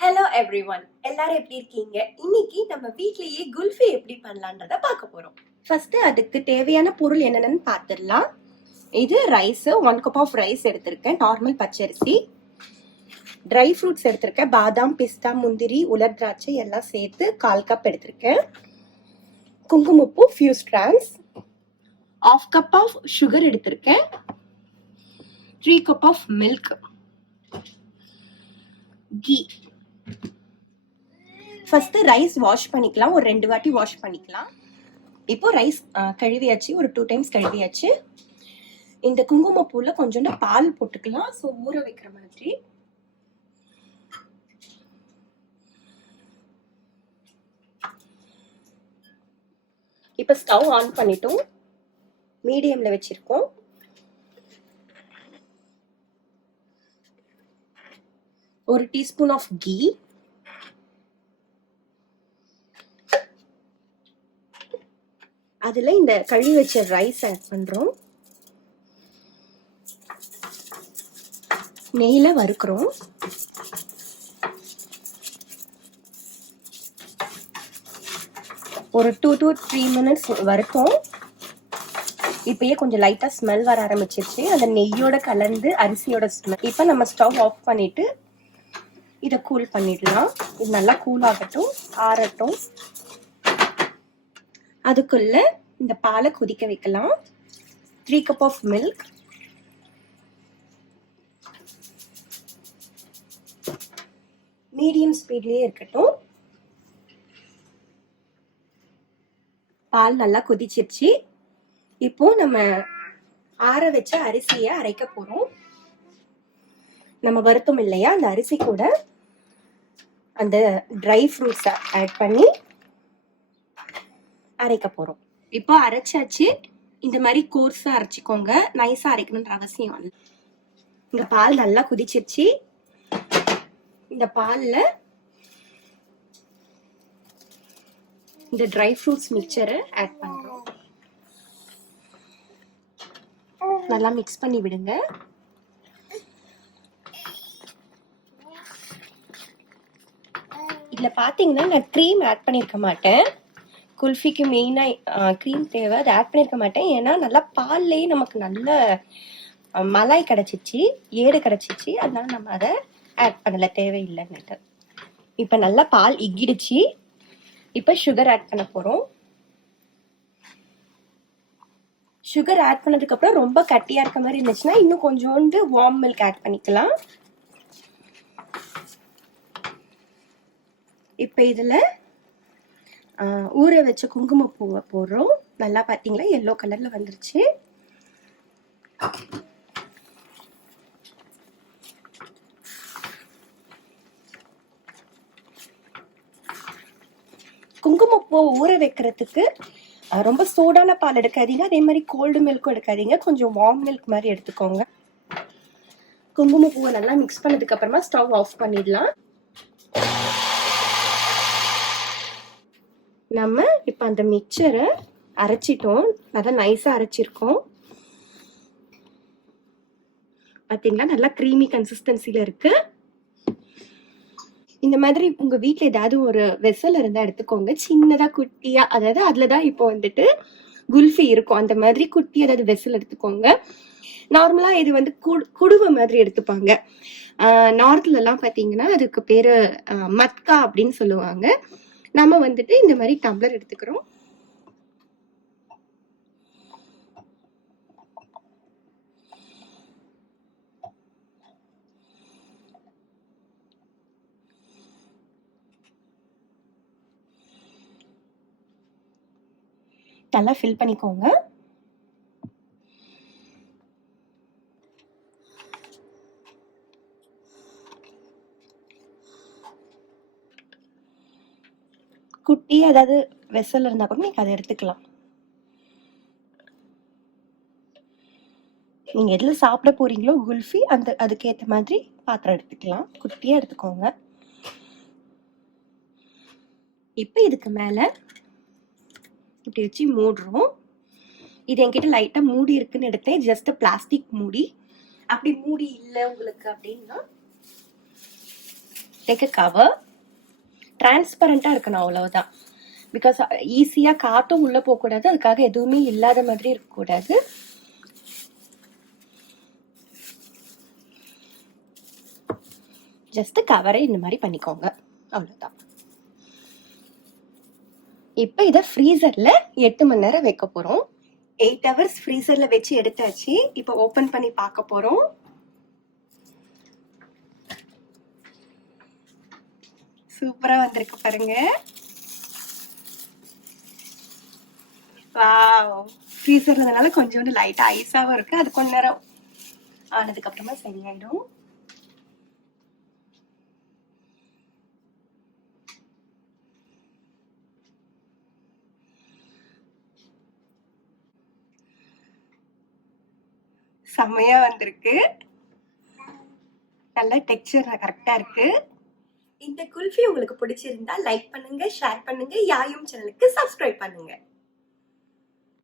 Hello everyone, எல்லாரும் எப்படி இருக்கீங்க? இன்னைக்கு நம்ம வீட்லயே குல்ஃபி எப்படி பண்ணலான்றத பார்க்க போறோம். ஃபர்ஸ்ட் அதுக்கு தேவையான பொருள் என்னென்னு பார்த்துடலாம். இது ரைஸ், 1 கப் ஆஃப் ரைஸ் எடுத்திருக்கேன், நார்மல் பச்சரிசி. ட்ரை ஃப்ரூட்ஸ் எடுத்திருக்கேன், பாதாம், பிஸ்தா, முந்திரி, உலர் திராட்சை எல்லாம் சேர்த்து 1/4 கப் எடுத்திருக்கேன். குங்குமப்பூ few strands, 1/2 cup of sugar எடுத்திருக்கேன், 3 cup of milk, ghee. First rice wash பண்ணிக்கலாம், ஒரு 2 வாட்டி வாஷ் பண்ணிக்கலாம். இப்போ ரைஸ் கழுவியாச்சு, ஒரு 2 டைம்ஸ் கழுவியாச்சு. இந்த குங்குமப்பூல கொஞ்சோண்டு பால் போட்டுக்கலாம், ஸோ ஊற வைக்கிற மாதிரி. இப்போ ஸ்டவ் ஆன் பண்ணிட்டோம், மீடியம்ல வச்சிருக்கோம். ஒரு டீஸ்பூன் ஆஃப் கீ, அதுல இந்த கழுவி வச்ச ரைஸ் ஆட் பண்றோம். நெய்ல வறுக்கிறோம். ஒரு 2 to 3 minutes வறுத்தோம். இப்பயே கொஞ்சம் லைட்டா ஸ்மெல் வர ஆரம்பிச்சிருச்சு, அந்த நெய்யோட கலந்து அரிசியோட ஸ்மெல். இப்போ நம்ம ஸ்டவ் ஆஃப் பண்ணிட்டு இதை கூல் பண்ணிடலாம். இது நல்லா கூல் ஆகட்டும், ஆறட்டும். அதுக்குள்ள இந்த பாலை கொதிக்க வைக்கலாம். 3 கப் ஆஃப் மில்க், மீடியம் ஸ்பீட்லயே இருக்கட்டும். பால் நல்லா கொதிச்சிருச்சு. இப்போ நம்ம ஆற வச்ச அரிசியை அரைக்க போறோம். நம்ம வறுத்தோம் இல்லையா, அந்த அரிசி கூட அந்த ட்ரை ஃப்ரூட்ஸை ஆட் பண்ணி அரைக்க போறோம். இப்போ அரைச்சாச்சு. இந்த மாதிரி கோர்ஸா அரைச்சிக்கோங்க, நைஸா அரைக்கணும்ன்ற அவசியம் இல்லை. இந்த பால் நல்லா குதிச்சிருச்சு. இந்த பால்ல இந்த ட்ரை ஃப்ரூட்ஸ் மிக்சரை ஆட் பண்றோம். நல்லா மிக்ஸ் பண்ணி விடுங்க. இதுல பாத்தீங்கன்னா நான் க்ரீம் ஆட் பண்ணிருக்க மாட்டேன். குல்ஃபிக்கு மெயினா க்ரீம் தேவை, அதை ஆட் பண்ணிருக்க மாட்டேன். ஏன்னா நல்லா பால்லேயே நமக்கு நல்ல மலாய் கிடைச்சிச்சு, ஏடு கிடைச்சிச்சு, அதனால நம்ம அதை ஆட் பண்ணல, தேவையில்லைன்னுட்டு. இப்ப நல்லா பால் இக்கிடுச்சு. இப்ப சுகர் ஆட் பண்ண போறோம். சுகர் ஆட் பண்ணதுக்கு அப்புறம் ரொம்ப கட்டியா இருக்க மாதிரி இருந்துச்சுன்னா இன்னும் கொஞ்சோண்டு வார்ம் மில்க் ஆட் பண்ணிக்கலாம். இப்ப இதுல ஊற வச்ச குங்குமப்பூவை போடுறோம். நல்லா பாத்தீங்களா, எல்லோ கலர்ல வந்துருச்சு. குங்குமப்பூ ஊற வைக்கிறதுக்கு ரொம்ப சூடான பால் எடுக்காதீங்க, அதே மாதிரி கோல்டு மில்க்கும் எடுக்காதீங்க, கொஞ்சம் வார்ம் மில்க் மாதிரி எடுத்துக்கோங்க. குங்குமப்பூவை நல்லா மிக்ஸ் பண்ணதுக்கு அப்புறமா ஸ்டவ் ஆஃப் பண்ணிடலாம். நம்ம இப்ப அந்த மிக்சரை அரைச்சிட்டோம், நல்லா நைஸா அரைச்சிருக்கோம். பாத்தீங்களா, நல்லா க்ரீமி கன்சிஸ்டன்சில இருக்கு. இந்த மாதிரி உங்க வீட்டுல ஏதாவது ஒரு வெசல் இருந்தா எடுத்துக்கோங்க, சின்னதா குட்டியா. அதாவது அதுலதான் இப்போ வந்துட்டு குல்ஃபி இருக்கும், அந்த மாதிரி குட்டி ஏதாவது வெசல் எடுத்துக்கோங்க. நார்மலா இது வந்து குடுவை மாதிரி எடுத்துப்பாங்க. நார்த்ல எல்லாம் பாத்தீங்கன்னா அதுக்கு பேரு மத்கா அப்படின்னு சொல்லுவாங்க. நம்ம வந்துட்டு இந்த மாதிரி டம்ளர் எடுத்துக்கிறோம். நல்லா ஃபில் பண்ணிக்கோங்க. குட்டி ஏதாவது வெசல் இருந்தா கூட நீங்க அதை எடுத்துக்கலாம். நீங்க எதுல சாப்பிட போறீங்களோ குல்ஃபி, அந்த அதுக்கேற்ற மாதிரி பாத்திரம் எடுத்துக்கலாம், குட்டியா எடுத்துக்கோங்க. இப்ப இதுக்கு மேல இப்படி வச்சு மூடுறோம். இது என்கிட்ட லைட்டா மூடி இருக்குன்னு எடுத்தேன், ஜஸ்ட் பிளாஸ்டிக் மூடி. அப்படி மூடி இல்லை உங்களுக்கு அப்படின்னா டேக் அ கவர். டிரான்ஸ்பரண்டா இருக்கணும், அவ்வளவுதான். பிகாஸ் ஈஸியா காத்தும் உள்ள போக கூடாது, அதுக்காக எதுவுமே இல்லாத மாதிரி இருக்க கூடாது. ஜஸ்ட் கவரை இந்த மாதிரி பண்ணிக்கோங்க, அவ்வளவுதான். இப்ப இத ஃப்ரீசர்ல 8 மணி நேரம் வைக்க போறோம். 8 hours ஃப்ரீசர்ல வச்சு எடுத்தாச்சு. இப்ப ஓபன் பண்ணி பார்க்க போறோம். சூப்பரா வந்திருக்கு பாருங்க. வாவ், ஃப்ரீசர்னால கொஞ்சோண்டு லைட்டா ஐஸாவும் இருக்கு. அது கொஞ்ச நேரம் ஆனதுக்கு அப்புறமா சரியாயிடும். செம்மையா வந்திருக்கு. நல்ல டெக்ஸ்சர் கரெக்டா இருக்கு. இந்த குல்ஃபி உங்களுக்கு பிடிச்சிருந்தா லைக் பண்ணுங்க, ஷேர் பண்ணுங்க, யாயும் சேனலுக்கு சப்ஸ்கிரைப் பண்ணுங்க.